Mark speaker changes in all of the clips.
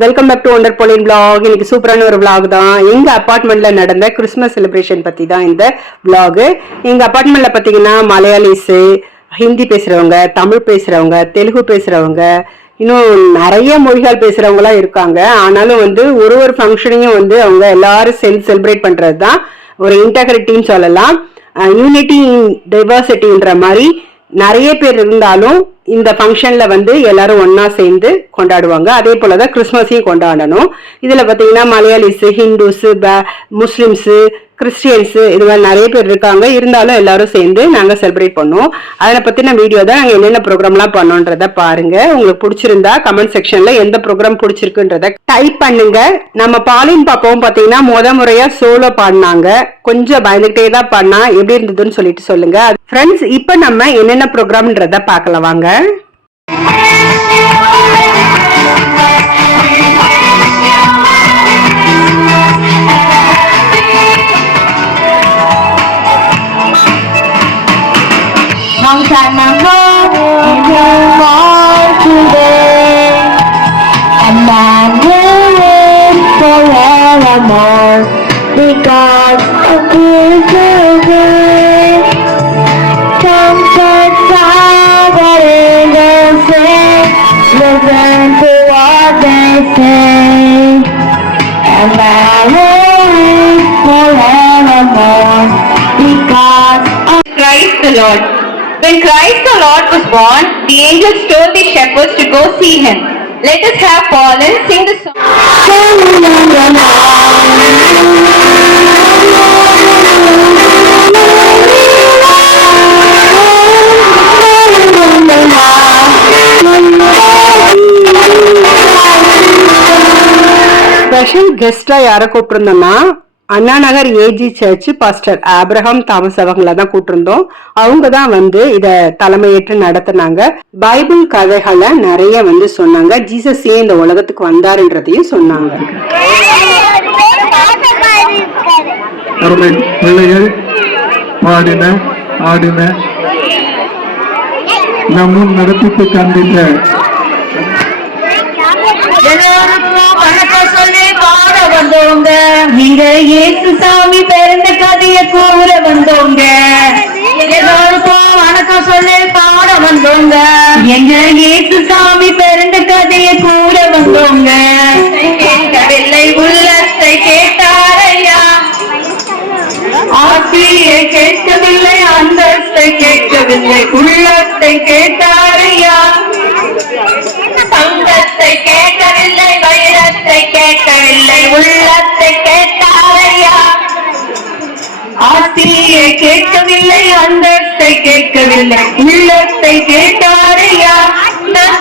Speaker 1: Welcome back to wonder போலின் vlog. இன்னைக்கு சூப்பரான ஒரு விளாக் தான். எங்க அபார்ட்மெண்ட்ல நடந்த கிறிஸ்மஸ் செலிப்ரேஷன் பத்தி தான் இந்த vlog. எங்க அப்பார்ட்மெண்ட்டில் பாத்தீங்கன்னா மலையாளிஸ் ஹிந்தி பேசுறவங்க தமிழ் பேசுறவங்க தெலுங்கு பேசுறவங்க இன்னும் நிறைய மொழிகள் பேசுகிறவங்களாம் இருக்காங்க. ஆனாலும் வந்து ஒரு ஒரு ஃபங்க்ஷனையும் வந்து அவங்க எல்லாரும் சேர்ந்து செலிப்ரேட் பண்றது தான் ஒரு இன்டகிரிட்டின்னு சொல்லலாம். யூனிட்டி டைவர்சிட்டின்ற மாதிரி நிறைய பேர் இருந்தாலும் இந்த ஃபங்க்ஷன்ல வந்து எல்லாரும் ஒன்னா சேர்ந்து கொண்டாடுவாங்க. அதே போலதான் கிறிஸ்மஸையும் கொண்டாடணும். இதுல பாத்தீங்கன்னா மலையாளிஸ் ஹிந்துஸ் முஸ்லிம்ஸ் கிறிஸ்டியன்ஸ் இது மாதிரி நிறைய பேர் இருக்காங்க. இருந்தாலும் எல்லாரும் சேர்ந்து நாங்க செலிப்ரேட் பண்ணோம் அதை பத்தின வீடியோ தான் நாங்க என்னென்ன ப்ரோக்ராம்லாம் பண்ணோன்றத பாருங்க. உங்களுக்கு பிடிச்சிருந்தா கமெண்ட் செக்ஷன்ல எந்த ப்ரோக்ராம் பிடிச்சிருக்குன்றத டைப் பண்ணுங்க. நம்ம பாலின் பாப்பாவும் பாத்தீங்கன்னா முத முறையா சோலோ பாடினாங்க. கொஞ்சம் பயந்துகிட்டே தான் பண்ணா எப்படி இருந்ததுன்னு சொல்லிட்டு சொல்லுங்க. ஃப்ரெண்ட்ஸ் இப்போ நம்ம என்னென்ன ப்ரோக்ராம்ன்றத பார்க்கலாம். வாங்க.
Speaker 2: Listen to what they say. A man will forevermore because of
Speaker 3: Christ the Lord. When Christ the Lord was born, the angels told the shepherds to go see him. Let us have Paul and sing the song.
Speaker 1: Special கெஸ்டா யாரை கூப்பிட்டுருந்தோம்னா Anna Nagar AG church pastor Abraham Thomas அவங்கள தான் கூப்பிட்டிருந்தோம். அவங்க தான் வந்து இத தலைமையேற்று நடத்துனாங்க. Bible கதைகளை நிறைய வந்து சொன்னாங்க. ஜீசஸ் ஏன் இந்த உலகத்துக்கு வந்தாருன்றதையும் சொன்னாங்க.
Speaker 4: பிள்ளைகள் பாடின ஆடின நம்முன் நடத்திட்டு கண்டித்த
Speaker 2: எல்லோருக்கும் வணக்கம் சொல்லி பாட வந்தோங்க. நீங்க இயேசு சாமி பிறந்த கதைய கூற வந்தோங்க? எல்லோருக்கும் வணக்கம் சொல்லி பாட வந்தோங்க. எங்க இயேசு சாமி பிறந்த கதைய கூற வந்தோங்க? கேட்கவில்லை உள்ளத்தை கேட்டாரையா? ஆசிரியை கேட்கவில்லை அந்தஸ்தை கேட்கவில்லை உள்ளத்தை கேட்டாரையா? உள்ளத்தை கேட்டாரையா ஆசிரியை கேட்கவில்லை அந்தஸ்தை கேட்கவில்லை. உள்ளத்தை கேட்டாரையா நான்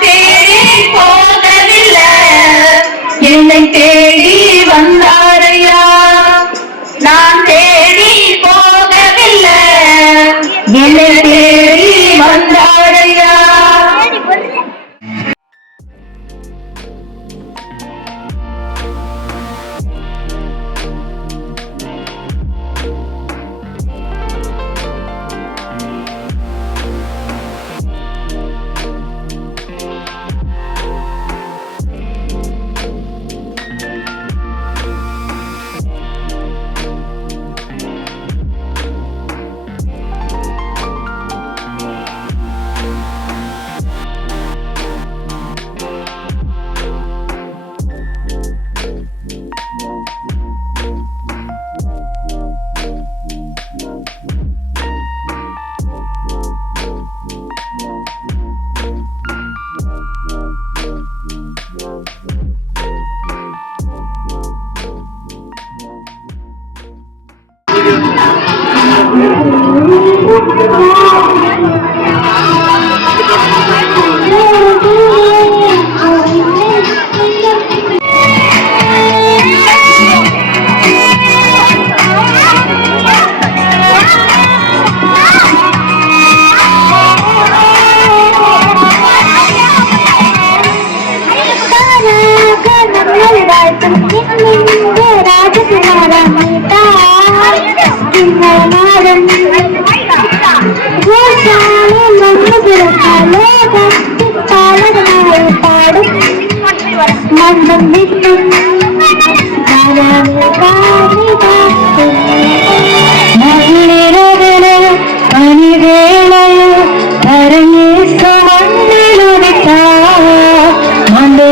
Speaker 3: Thank you.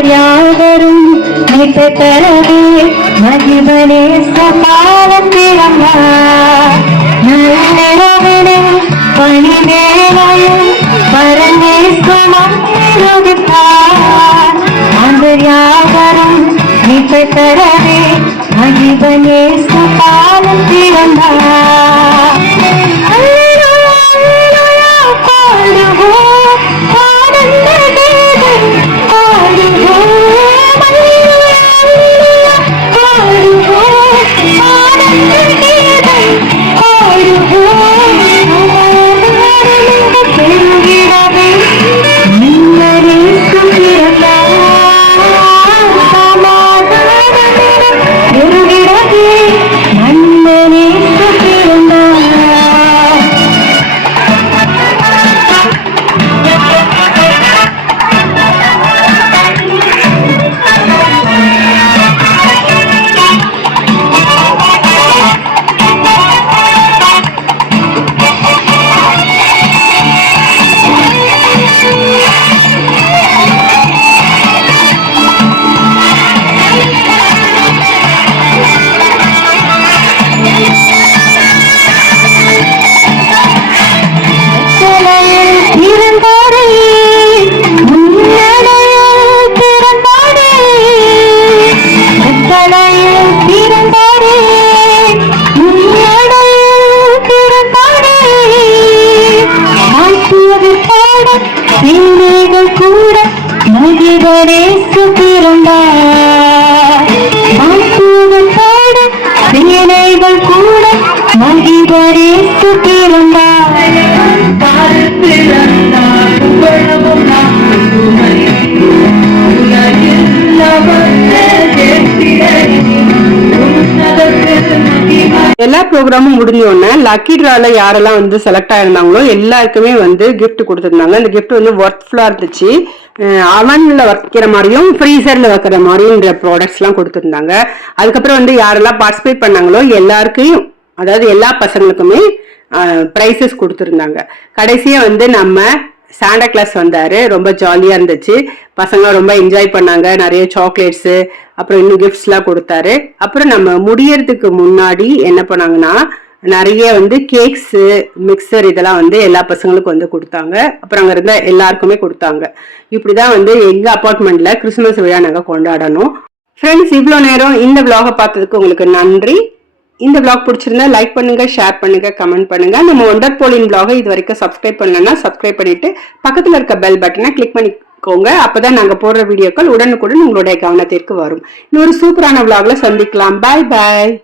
Speaker 3: யாவரும் மீட்டு தரவே மகிமனே சமாளம் பிறந்தா நல்ல பணி வேலையும் மண்ணில் உதித்தார் மந்திர் யாவரும் மீட்பு பெறவே மகிமனே சபாலம் பிறந்தார்.
Speaker 1: ப்ரோக்ராமும் முடிஞ்ச உடனே லக்கி ட்ரால யாரெல்லாம் வந்து செலக்ட் ஆயிருந்தாங்களோ எல்லாருக்குமே வந்து கிஃப்ட் கொடுத்துருந்தாங்க. அந்த கிஃப்ட் வந்து ஒர்த்ஃபுல்லா இருந்துச்சு. அவனில் வைக்கிற மாதிரியும் ஃப்ரீசரில் வைக்கிற மாதிரியும்ன்ற ப்ராடக்ட்ஸ்லாம் கொடுத்துருந்தாங்க. அதுக்கப்புறம் வந்து யாரெல்லாம் பார்ட்டிசிபேட் பண்ணாங்களோ எல்லாருக்கையும் அதாவது எல்லா பசங்களுக்குமே ப்ரைஸஸ் கொடுத்துருந்தாங்க. கடைசியாக வந்து நம்ம சாண்டா கிளாஸ் வந்தாரு. ரொம்ப ஜாலியா இருந்துச்சு. பசங்க ரொம்ப என்ஜாய் பண்ணாங்க. நிறைய சாக்லேட்ஸ் அப்புறம் இன்னும் கிஃப்ட்ஸ்லாம் கொடுத்தாரு. அப்புறம் நம்ம முடியறதுக்கு முன்னாடி என்ன பண்ணாங்கன்னா நிறைய வந்து கேக்ஸ் மிக்சர் இதெல்லாம் வந்து எல்லா பசங்களுக்கும் வந்து கொடுத்தாங்க. அப்புறம் அங்க இருந்த எல்லாருக்குமே கொடுத்தாங்க. இப்படிதான் வந்து எங்க அப்பார்ட்மெண்ட்ல கிறிஸ்துமஸ் விழா நாங்க கொண்டாடணும். ஃப்ரெண்ட்ஸ் இவ்வளோ நேரம் இந்த vlog-அ பார்த்ததுக்கு உங்களுக்கு நன்றி. இந்த பிளாக் பிடிச்சிருந்தா லைக் பண்ணுங்க ஷேர் பண்ணுங்க கமெண்ட் பண்ணுங்க. நம்ம ஒண்டர் போலின் பிளாகை இது வரைக்கும் சப்ஸ்கிரைப் பண்ணலன்னா சப்ஸ்கிரைப் பண்ணிட்டு பக்கத்தில் இருக்க பெல் பட்டனை கிளிக் பண்ணிக்கோங்க. அப்பதான் நாங்க போடுற வீடியோக்கள் உடனுக்குடன் உங்களுடைய கவனத்திற்கு வரும். இன்னொரு சூப்பரான vlog-ல சந்திக்கலாம். பாய் பாய்